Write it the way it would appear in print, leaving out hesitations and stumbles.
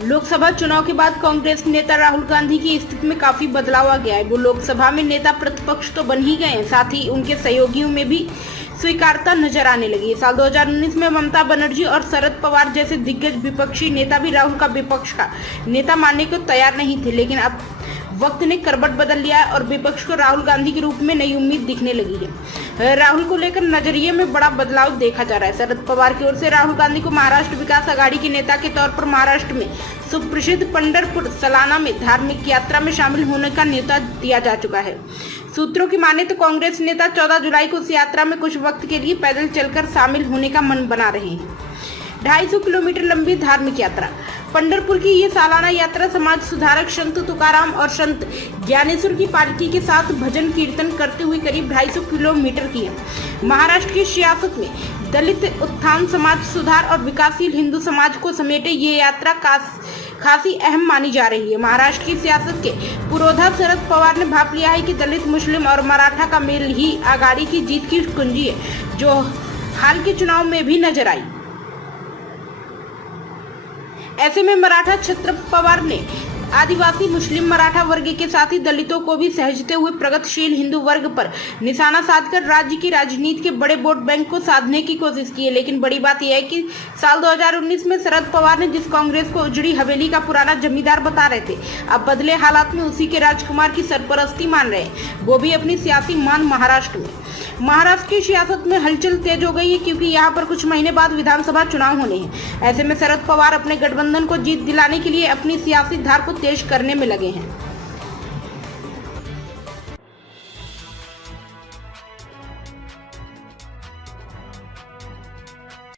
लोकसभा चुनाव के बाद कांग्रेस नेता राहुल गांधी की स्थिति में काफी बदलाव आ गया है। वो लोकसभा में नेता प्रतिपक्ष तो बन ही गए हैं, साथ ही उनके सहयोगियों में भी स्वीकारता नजर आने लगी है। साल 2019 में ममता बनर्जी और शरद पवार जैसे दिग्गज विपक्षी नेता भी राहुल का विपक्ष का नेता मानने को तैयार नहीं थे, लेकिन अब वक्त ने करवट बदल लिया है और विपक्ष को राहुल गांधी के रूप में नई उम्मीद दिखने लगी है। राहुल को लेकर नजरिए में बड़ा बदलाव देखा जा रहा है। शरद पवार की ओर से राहुल गांधी को महाराष्ट्र विकास आघाड़ी के नेता के तौर पर महाराष्ट्र में सुप्रसिद्ध पंढरपुर सालाना में धार्मिक यात्रा में शामिल होने का न्योता दिया जा चुका है। सूत्रों की माने तो कांग्रेस नेता 14 जुलाई को उस यात्रा में कुछ वक्त के लिए पैदल चलकर शामिल होने का मन बना रहे हैं। 250 किलोमीटर लंबी धार्मिक यात्रा पंढरपुर की ये सालाना यात्रा समाज सुधारक संत तुकाराम और संत ज्ञानेश्वर की पालकी के साथ भजन कीर्तन करते हुए करीब 250 किलोमीटर की है। महाराष्ट्र की सियासत में दलित उत्थान, समाज सुधार और विकासशील हिंदू समाज को समेटे ये यात्रा खासी अहम मानी जा रही है। महाराष्ट्र की सियासत के पुरोधा शरद पवार ने भाप लिया है कि दलित, मुस्लिम और मराठा का मेल ही आघाड़ी की जीत की कुंजी है, जो हाल के चुनाव में भी नजर आई। ऐसे में मराठा छत्र पवार ने आदिवासी, मुस्लिम, मराठा वर्ग के साथ ही दलितों को भी सहेजते हुए प्रगतिशील हिंदू वर्ग पर निशाना साधकर राज्य की राजनीति के बड़े वोट बैंक को साधने की कोशिश की है। लेकिन बड़ी बात यह है कि साल 2019 में शरद पवार ने जिस कांग्रेस को उजड़ी हवेली का पुराना जमींदार बता रहे थे, अब बदले हालात में उसी के राजकुमार की सरपरस्ती मान रहे हैं, वो भी अपनी सियासी मान महाराष्ट्र में। महाराष्ट्र की सियासत में हलचल तेज हो गई है, क्योंकि यहाँ पर कुछ महीने बाद विधानसभा चुनाव होने हैं। ऐसे में शरद पवार अपने गठबंधन को जीत दिलाने के लिए अपनी सियासी धार को तेज करने में लगे हैं।